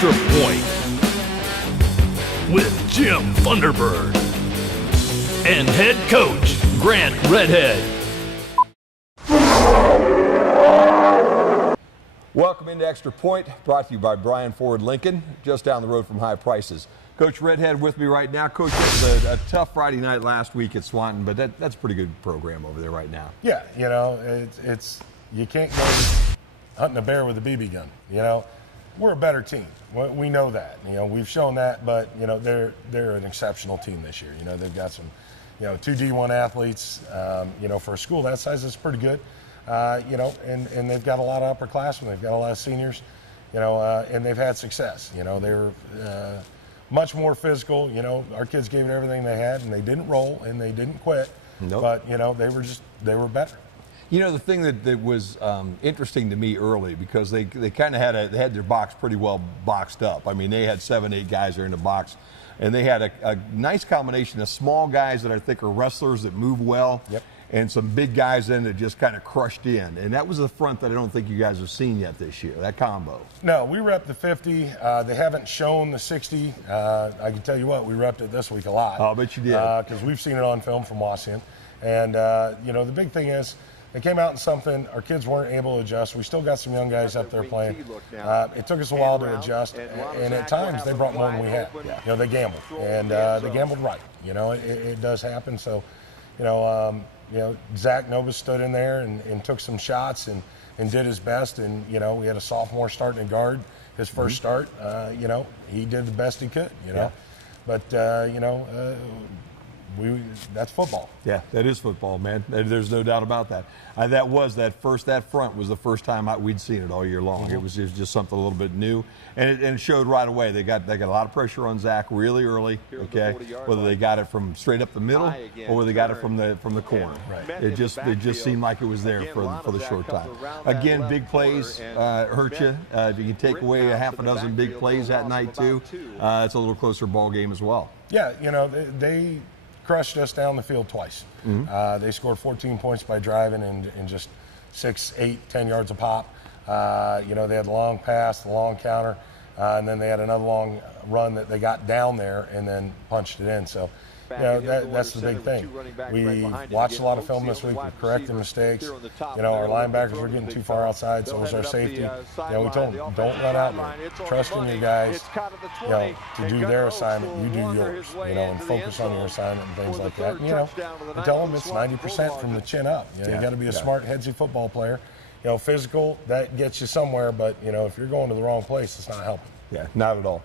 Extra Point with Jim Thunderbird and head coach Grant Redhead. Welcome into Extra Point, brought to you by Bryan Ford Lincoln, just down the road from High Prices. Coach Redhead with me right now. Coach, it was a tough Friday night last week at Swanton, but that's a pretty good program over there right now. Yeah, you know, it's you can't go hunting a bear with a BB gun. You know, we're a better team. We know that. You know, we've shown that, but you know, they're an exceptional team this year. You know, they've got some, you know, 2 D1 athletes. You know, for a school that size, it's pretty good. You know, and they've got a lot of upperclassmen. They've got a lot of seniors. You know, and they've had success. You know, they're much more physical. You know, our kids gave it everything they had, and they didn't roll and they didn't quit. Nope. But you know, they were better. You know, the thing that was interesting to me early, because they kind of had their box pretty well boxed up. I mean, they had 7, 8 guys there in the box, and they had a nice combination of small guys that I think are wrestlers that move well. Yep. And some big guys in that just kind of crushed in. And that was a front that I don't think you guys have seen yet this year, that combo. No, we repped the 50. They haven't shown the 60. I can tell you what, we repped it this week a lot. Oh, I bet you did. Because we've seen it on film from Wauseon. And, you know, the big thing is, they came out in something our kids weren't able to adjust. We still got some young guys up there playing. It took us a while to adjust, and at times they brought more than we had. You know, they gambled, and they gambled right. You know, it does happen. So, you know, Zach Nova stood in there and took some shots and did his best. And, you know, we had a sophomore starting at guard, his first start. You know, he did the best he could, you know. But, you know, that's football. Yeah, that is football, man. There's no doubt about that. That front was the first time we'd seen it all year long. Mm-hmm. It was just something a little bit new, and it showed right away. They got a lot of pressure on Zach really early. Okay, whether they got it from straight up the middle or whether they got it from the corner. Right. It just seemed like it was there for the short time. Again, big plays hurt you. If you can take away a half a dozen big plays that night too, it's a little closer ball game as well. Yeah, you know, they crushed us down the field twice. Mm-hmm. They scored 14 points by driving in just 6, 8, 10 yards a pop. You know, they had the long pass, the long counter, and then they had another long run that they got down there and then punched it in. So, you know, that's the big thing. We watched a lot of film this week. We corrected mistakes. You know, our linebackers were getting too far outside, so was our safety. You know, we told them, don't run out there. Trust in your guys, you know, to do their assignment, you do yours, you know, and focus on your assignment and things like that. And, you know, and tell them it's 90% from the chin up. You know, you got to be a smart, headsy football player. You know, physical, that gets you somewhere, but, you know, if you're going to the wrong place, it's not helping. Yeah, not at all.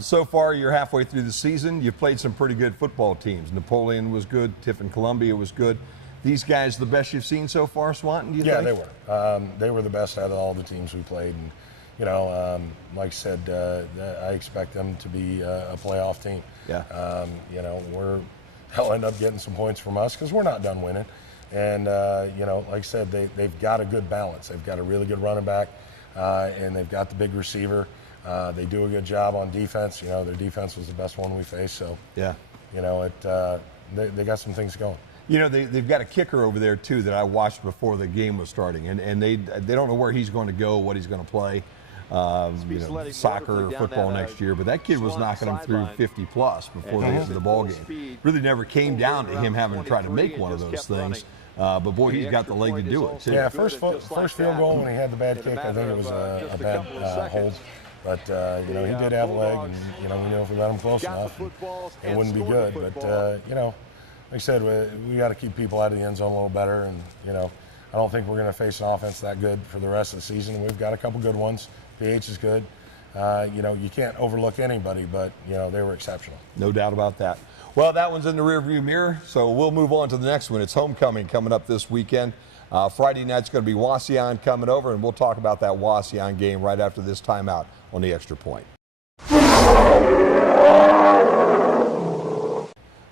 So far, you're halfway through the season. You've played some pretty good football teams. Napoleon was good. Tiffin Columbia was good. These guys the best you've seen so far, Swanton, do you think? Yeah, they were. They were the best out of all the teams we played. And, you know, like I said, I expect them to be a playoff team. Yeah. You know, they'll end up getting some points from us because we're not done winning. And, you know, like I said, they've got a good balance. They've got a really good running back, and they've got the big receiver. They do a good job on defense. You know, their defense was the best one we faced. So, yeah, you know, they got some things going. You know, they've got a kicker over there, too, that I watched before the game was starting. And they don't know where he's going to go, what he's going to play, you know, soccer or football next year. But that kid was knocking them through 50-plus before they get to the ball game. Really never came down to him having to try to make one of those things. But, boy, he's got the leg to do it, too. Yeah, first field goal when he had the bad kick, I think it was a bad hold. But, you know, he did have a leg, and, you know, we knew if we let him close enough, it wouldn't be good. But, you know, like I said, we got to keep people out of the end zone a little better. And, you know, I don't think we're going to face an offense that good for the rest of the season. We've got a couple good ones. PH is good. You know, you can't overlook anybody, but, you know, they were exceptional. No doubt about that. Well, that one's in the rearview mirror, so we'll move on to the next one. It's homecoming coming up this weekend. Friday night's going to be Wauseon coming over, and we'll talk about that Wauseon game right after this timeout on the Extra Point.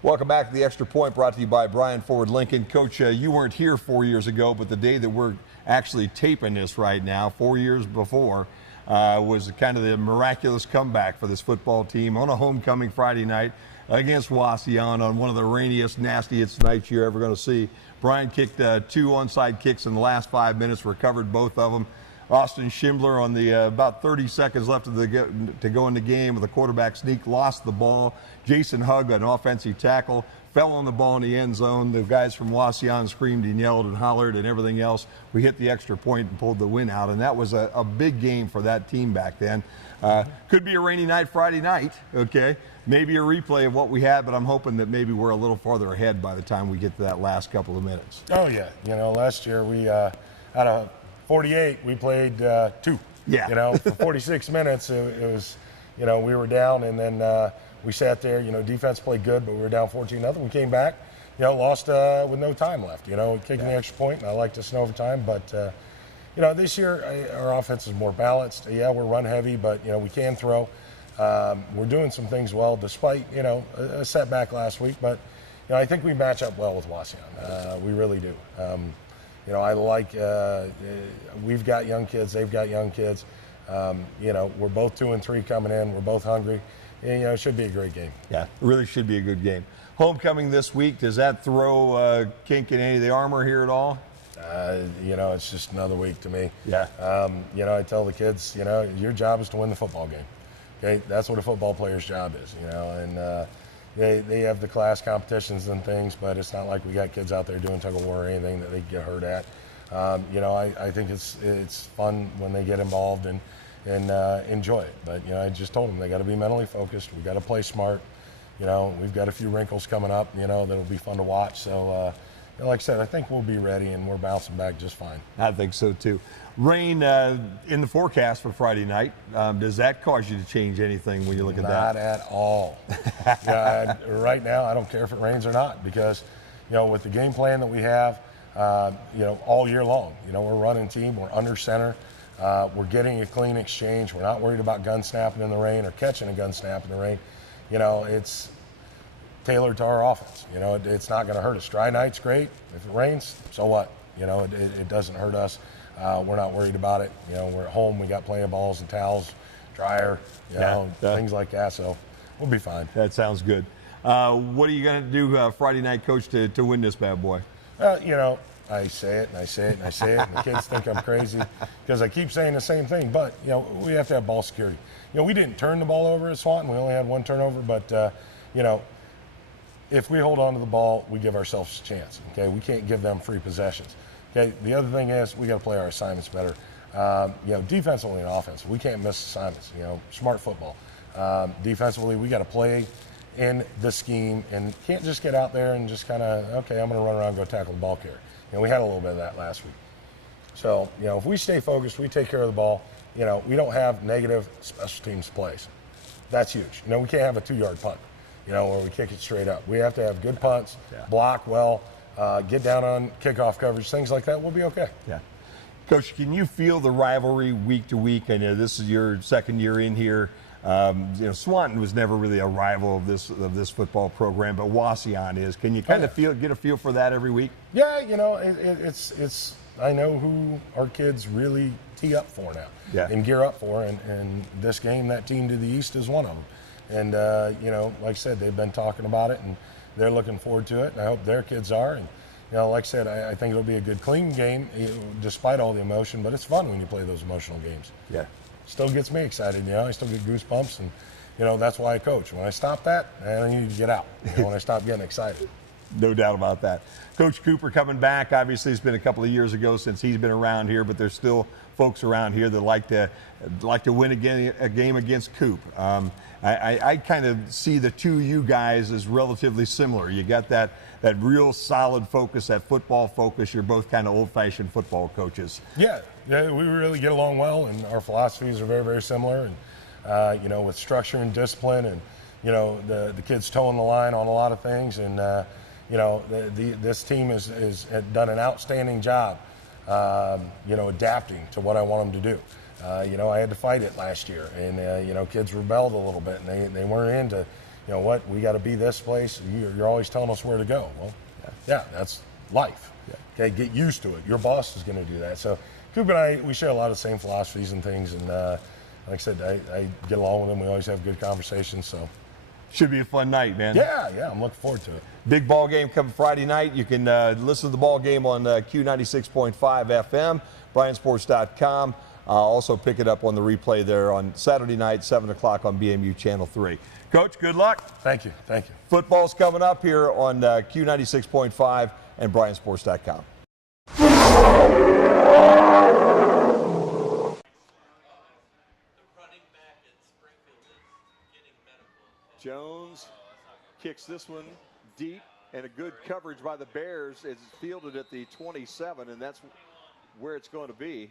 Welcome back to the Extra Point, brought to you by Bryan Ford Lincoln. Coach, you weren't here 4 years ago, but the day that we're actually taping this right now, 4 years before, was kind of the miraculous comeback for this football team on a homecoming Friday night against Wauseon on one of the rainiest, nastiest nights you're ever going to see. Bryan kicked 2 onside kicks in the last 5 minutes, recovered both of them. Austin Schindler on the about 30 seconds left of to go in the game with a quarterback sneak, lost the ball. Jason Hugg, an offensive tackle, fell on the ball in the end zone. The guys from Wauseon screamed and yelled and hollered and everything else. We hit the extra point and pulled the win out, and that was a big game for that team back then. Could be a rainy night Friday night, okay? Maybe a replay of what we had, but I'm hoping that maybe we're a little farther ahead by the time we get to that last couple of minutes. Oh, yeah. You know, last year we, out of 48, we played 2. Yeah. You know, for 46 minutes, it was, you know, we were down, and then we sat there. You know, defense played good, but we were down 14-0. We came back, you know, lost with no time left. You know, kicking the extra point, and I liked us in overtime. But, you know, this year our offense is more balanced. Yeah, we're run heavy, but, you know, we can throw. We're doing some things well, despite, you know, a setback last week. But, you know, I think we match up well with Wauseon. We really do. You know, I like, we've got young kids, they've got young kids. You know, we're both 2 and 3 coming in. We're both hungry. And, you know, it should be a great game. Yeah, it really should be a good game. Homecoming this week, does that throw kink in any of the armor here at all? You know, it's just another week to me. Yeah. You know, I tell the kids, you know, your job is to win the football game. Okay, that's what a football player's job is, you know, and they have the class competitions and things, but it's not like we got kids out there doing tug of war or anything that they get hurt at. You know, I think it's fun when they get involved and enjoy it. But, you know, I just told them they got to be mentally focused. We got to play smart. You know, we've got a few wrinkles coming up, you know, that'll be fun to watch. So, you know, like I said, I think we'll be ready and we're bouncing back just fine. I think so too. Rain in the forecast for Friday night. Does that cause you to change anything when you look at that? Not at all. Yeah, right now, I don't care if it rains or not because, you know, with the game plan that we have, you know, all year long, you know, we're running team, we're under center, we're getting a clean exchange. We're not worried about gun snapping in the rain or catching a gun snap in the rain. You know, it's tailored to our offense. You know, it's not going to hurt us. Dry night's great. If it rains, so what? You know, it doesn't hurt us. We're not worried about it. You know, we're at home. We got plenty of balls and towels, dryer, you know, things like that. So we'll be fine. That sounds good. What are you going to do Friday night, Coach, to win this bad boy? You know, I say it and I say it and I say it, and the kids think I'm crazy because I keep saying the same thing. But, you know, we have to have ball security. You know, we didn't turn the ball over at Swanton. We only had 1 turnover. But, you know, if we hold on to the ball, we give ourselves a chance. Okay, we can't give them free possessions. Okay, the other thing is we got to play our assignments better. You know, defensively and offensively, we can't miss assignments. You know, smart football. Defensively, we got to play in the scheme and can't just get out there and just kind of, okay, I'm going to run around and go tackle the ball carrier. You know, we had a little bit of that last week. So, you know, if we stay focused, we take care of the ball. You know, we don't have negative special teams plays. That's huge. You know, we can't have a 2-yard punt, you know, where we kick it straight up. We have to have good punts, block well, get down on kickoff coverage, things like that. We'll be okay. Yeah. Coach, can you feel the rivalry week to week? I know this is your second year in here. You know, Swanton was never really a rival of this football program, but Wauseon is. Can you kind of get a feel for that every week? Yeah, you know, it's. I know who our kids really tee up for now and gear up for, and this game, that team to the east is one of them. And you know, like I said, they've been talking about it, and they're looking forward to it. And I hope their kids are. And you know, like I said, I think it'll be a good, clean game, despite all the emotion. But it's fun when you play those emotional games. Yeah. Still gets me excited, you know. I still get goosebumps, and you know that's why I coach. When I stop that, I need to get out. You know, when I stop getting excited. No doubt about that. Coach Cooper coming back. Obviously, it's been a couple of years ago since he's been around here, but there's still folks around here that like to win a game against Coop. I kind of see the two you guys as relatively similar. You got that real solid focus, that football focus. You're both kind of old-fashioned football coaches. Yeah, we really get along well, and our philosophies are very, very similar. And you know, with structure and discipline, and you know, the kids toeing the line on a lot of things, and you know, this team has done an outstanding job, you know, adapting to what I want them to do. You know, I had to fight it last year, and you know, kids rebelled a little bit, and they weren't into, you know, what, we got to be this place. You're always telling us where to go. Well, yeah, that's life. Yeah. Okay, get used to it. Your boss is going to do that. So Coop and I, we share a lot of the same philosophies and things, and like I said, I get along with him. We always have good conversations. So should be a fun night, man. Yeah, I'm looking forward to it. Big ball game coming Friday night. You can listen to the ball game on Q96.5 FM, BryanSports.com. Also pick it up on the replay there on Saturday night, 7 o'clock on BMU Channel 3. Coach, good luck. Thank you. Thank you. Football's coming up here on Q96.5 and BryanSports.com. Jones kicks this one deep, and a good coverage by the Bears is fielded at the 27, and that's where it's going to be.